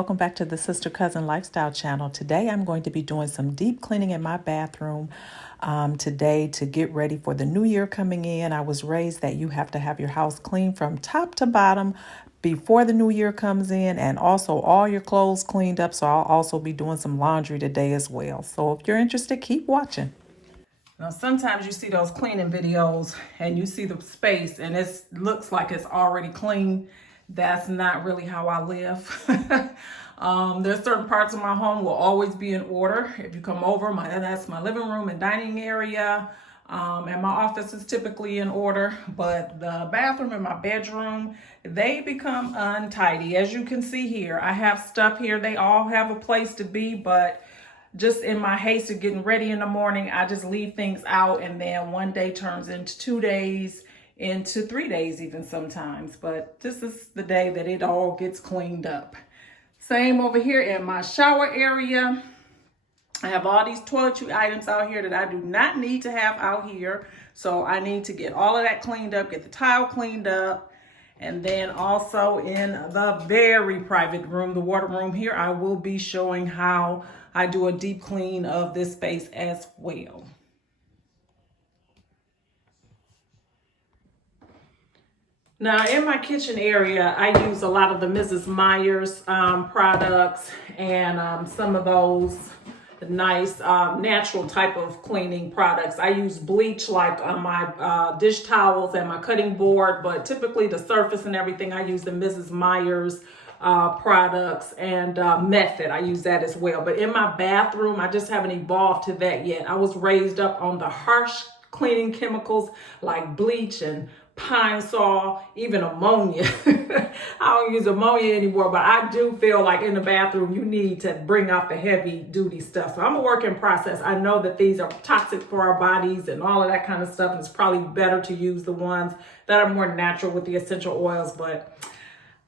welcome back to the Sister Cousin Lifestyle channel. Today I'm going to be doing some deep cleaning in my bathroom today to get ready for the new year coming in. I was raised that you have to have your house clean from top to bottom before the new year comes in, and also all your clothes cleaned up. So I'll also be doing some laundry today as well. So if you're interested, keep watching. Now, sometimes you see those cleaning videos and you see the space and it looks like it's already clean. That's not really how I live. There's certain parts of my home will always be in order. If you come over, that's my living room and dining area. And my office is typically in order, but the bathroom and my bedroom, they become untidy. As you can see here, I have stuff here. They all have a place to be, but just in my haste of getting ready in the morning, I just leave things out, and then one day turns into 2 days, into 3 days even sometimes. But this is the day that it all gets cleaned up. Same over here in my shower area. I have all these toiletry items out here that I do not need to have out here. So I need to get all of that cleaned up, get the tile cleaned up. And then also in the very private room, the water room here, I will be showing how I do a deep clean of this space as well. Now in my kitchen area, I use a lot of the Mrs. Meyer's products and some of those nice natural type of cleaning products. I use bleach like on my dish towels and my cutting board, but typically the surface and everything, I use the Mrs. Meyer's products and Method. I use that as well. But in my bathroom, I just haven't evolved to that yet. I was raised up on the harsh cleaning chemicals like bleach and pine sol, even ammonia. I don't use ammonia anymore, but I do feel like in the bathroom you need to bring out the heavy duty stuff. So I'm a work in process. I know that these are toxic for our bodies and all of that kind of stuff. And it's probably better to use the ones that are more natural with the essential oils, but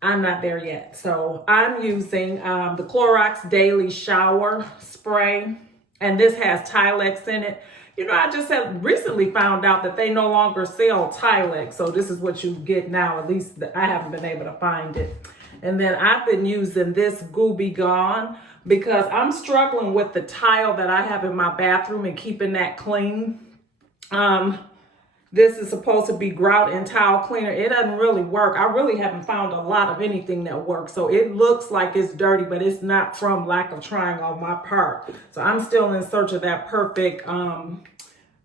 I'm not there yet. So I'm using the Clorox Daily Shower Spray, and this has Tilex in it. You know, I just have recently found out that they no longer sell Tilex. So this is what you get now. At least I haven't been able to find it. And then I've been using this Gooby Gone because I'm struggling with the tile that I have in my bathroom and keeping that clean. This is supposed to be grout and tile cleaner. It doesn't really work. I really haven't found a lot of anything that works. So it looks like it's dirty, but it's not from lack of trying on my part. So I'm still in search of that perfect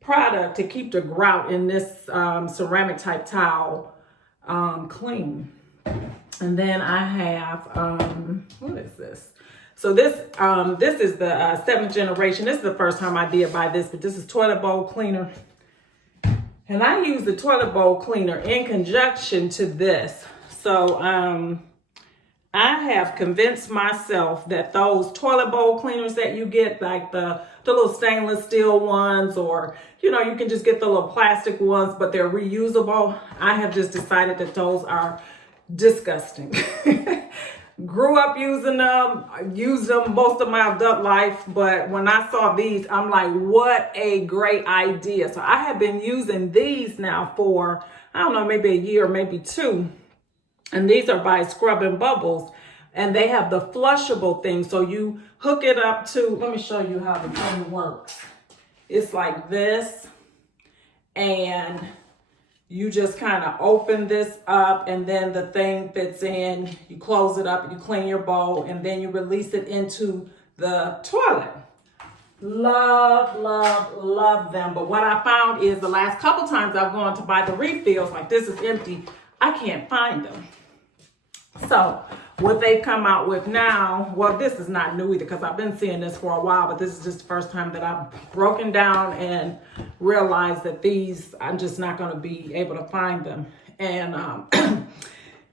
product to keep the grout in this ceramic type tile clean. And then I have, what is this? So this is the 7th generation. This is the first time I did buy this, but this is toilet bowl cleaner. And I use the toilet bowl cleaner in conjunction to this. So I have convinced myself that those toilet bowl cleaners that you get, like the little stainless steel ones, or, you know, you can just get the little plastic ones, but they're reusable. I have just decided that those are disgusting. Grew up using them, used them most of my adult life, but when I saw these, I'm like, what a great idea. So I have been using these now for, I don't know, maybe a year, maybe 2. And these are by Scrub and Bubbles, and they have the flushable thing. So you hook it up to, let me show you how the thing works. It's like this, and you just kind of open this up, and then the thing fits in. You close it up, you clean your bowl, and then you release it into the toilet. Love, love, love them. But what I found is the last couple times I've gone to buy the refills, like this is empty, I can't find them. So what they've come out with now, well, this is not new either because I've been seeing this for a while, but this is just the first time that I've broken down and realized that these, I'm just not going to be able to find them. And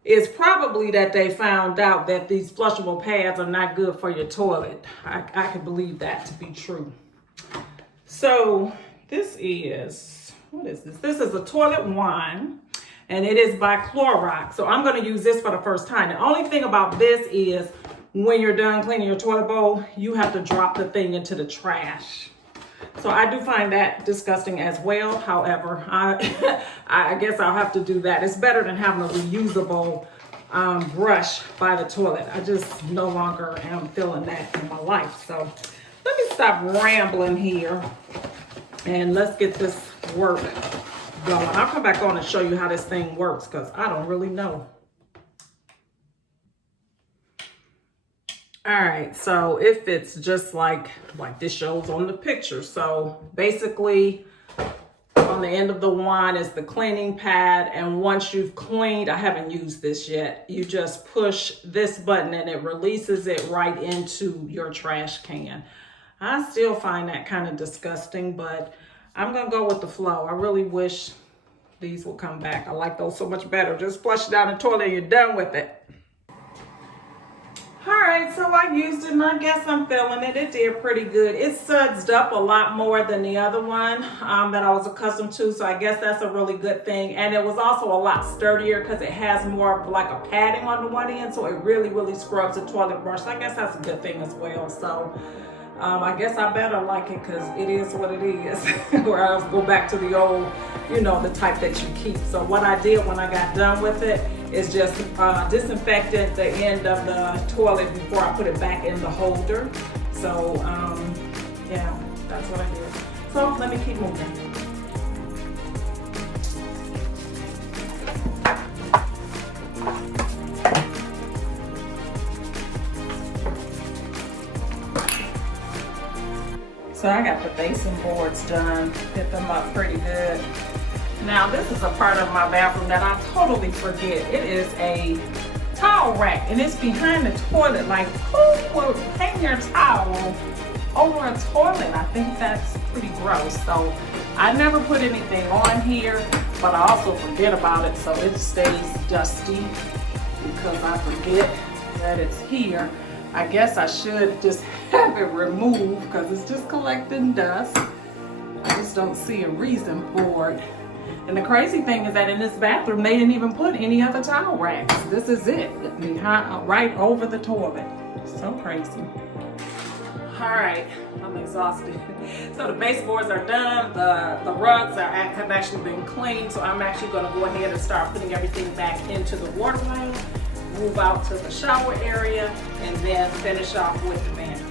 it's probably that they found out that these flushable pads are not good for your toilet. I can believe that to be true. So this is, what is this? This is a toilet wine. And it is by Clorox. So I'm going to use this for the first time. The only thing about this is when you're done cleaning your toilet bowl, you have to drop the thing into the trash. So I do find that disgusting as well. However, I guess I'll have to do that. It's better than having a reusable brush by the toilet. I just no longer am feeling that in my life. So let me stop rambling here and let's get this work going. I'll come back on and show you how this thing works because I don't really know. All right, so if it's just like this shows on the picture. So basically on the end of the wand is the cleaning pad, and once you've cleaned, I haven't used this yet, you just push this button and it releases it right into your trash can. I still find that kind of disgusting, but I'm gonna go with the flow. I really wish these will come back. I like those so much better. Just flush it down the toilet and you're done with it. All right, so I used it and I guess I'm feeling it. It did pretty good. It sudsed up a lot more than the other one that I was accustomed to. So I guess that's a really good thing. And it was also a lot sturdier because it has more of like a padding on the one end. So it really, really scrubs the toilet brush. So I guess that's a good thing as well. So I guess I better like it because it is what it is. Or else go back to the old, you know, the type that you keep. So what I did when I got done with it is just disinfected the end of the toilet before I put it back in the holder. So yeah, that's what I did. So let me keep moving. So I got the basin boards done, hit them up pretty good. Now this is a part of my bathroom that I totally forget. It is a towel rack and it's behind the toilet. Like, who would hang your towel over a toilet? I think that's pretty gross. So I never put anything on here, but I also forget about it. So it stays dusty because I forget that it's here. I guess I should just have it removed because it's just collecting dust. I just don't see a reason for it. And the crazy thing is that in this bathroom, they didn't even put any other towel racks. This is it, behind, right over the toilet. So crazy. All right, I'm exhausted. So the baseboards are done. The rugs have actually been cleaned. So I'm actually gonna go ahead and start putting everything back into the water room, move out to the shower area, and then finish off with the vanity.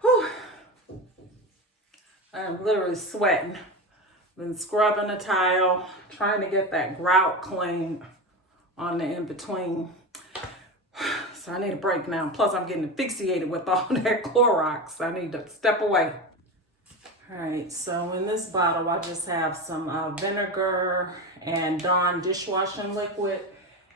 Whew. I'm literally sweating. Been scrubbing the tile, trying to get that grout clean on the in-between. So I need a break now. Plus I'm getting asphyxiated with all that Clorox. I need to step away. All right, so in this bottle, I just have some vinegar and Dawn dishwashing liquid.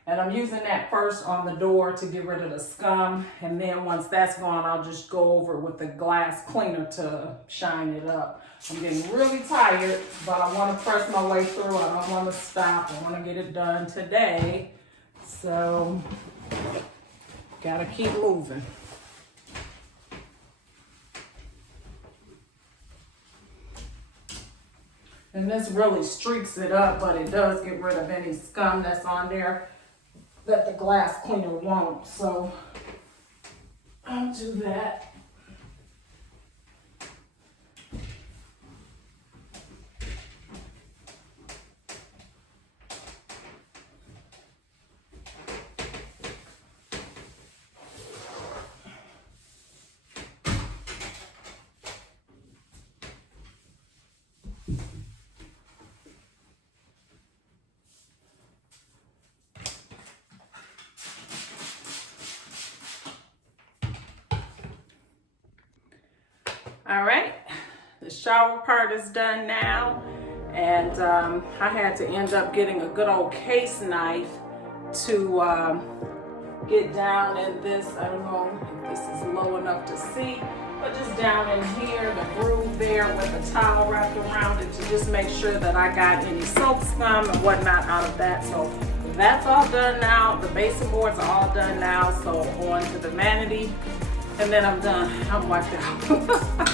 And I'm using that first on the door to get rid of the scum. And then once that's gone, I'll just go over with the glass cleaner to shine it up. I'm getting really tired, but I want to press my way through. I don't want to stop. I want to get it done today. So, gotta keep moving. And this really streaks it up, but it does get rid of any scum that's on there that the glass cleaner won't. So I'll do that. All right, the shower part is done now, and I had to end up getting a good old case knife to get down in this. I don't know if this is low enough to see, but just down in here, the groove there with the towel wrapped around it to just make sure that I got any soap scum and whatnot out of that. So that's all done now. The basin boards are all done now, so on to the vanity. And then I'm done. I'm wiped out.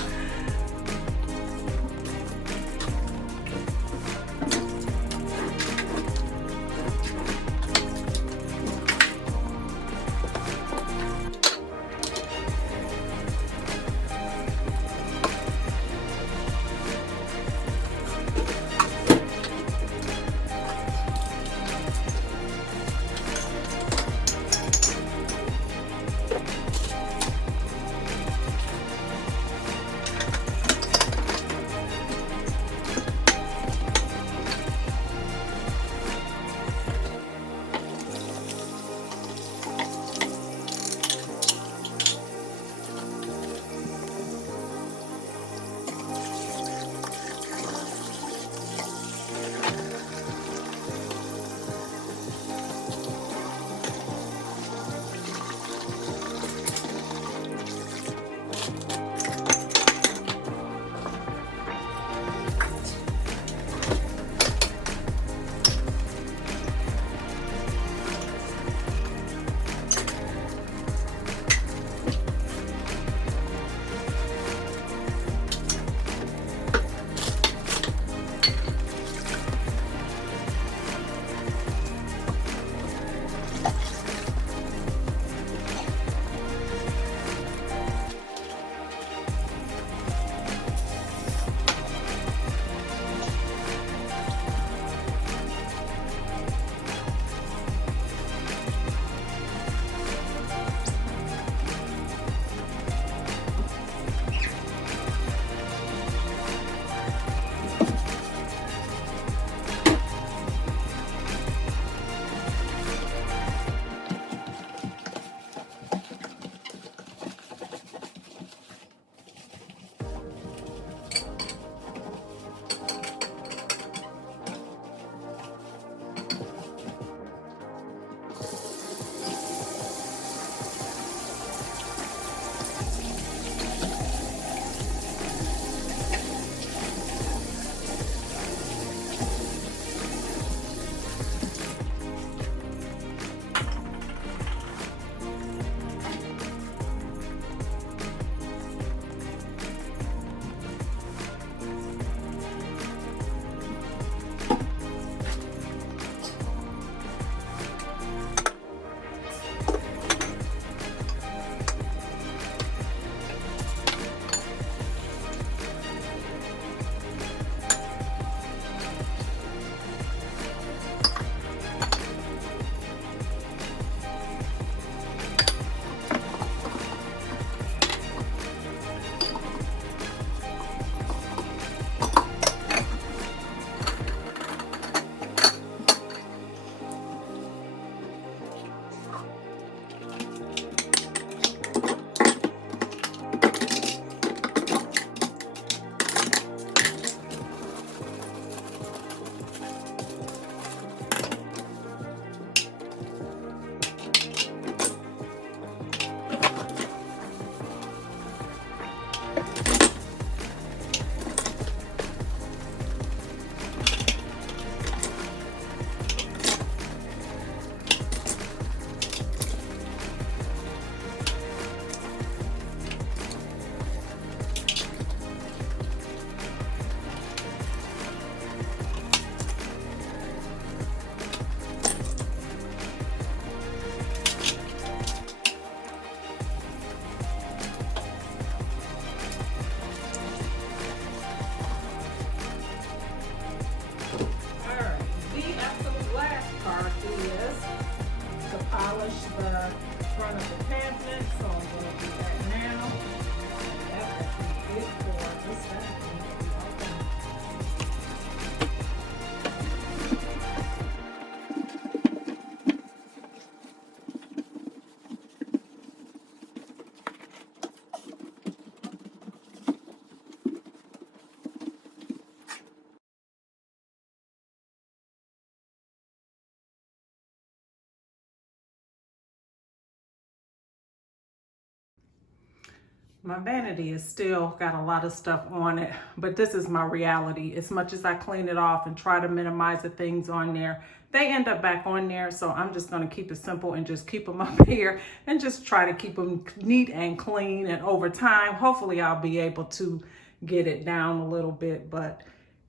My vanity is still got a lot of stuff on it, but this is my reality. As much as I clean it off and try to minimize the things on there, they end up back on there. So I'm just going to keep it simple and just keep them up here and just try to keep them neat and clean. And over time, hopefully I'll be able to get it down a little bit, but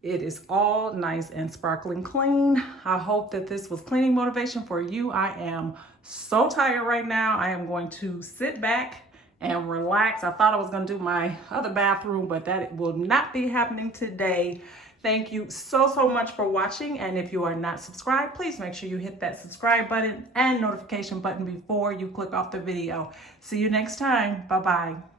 it is all nice and sparkling clean. I hope that this was cleaning motivation for you. I am so tired right now. I am going to sit back and relax. I thought I was going to do my other bathroom, but that will not be happening today. Thank you so much for watching. And if you are not subscribed, please make sure you hit that subscribe button and notification button before you click off the video. See you next time. Bye-bye.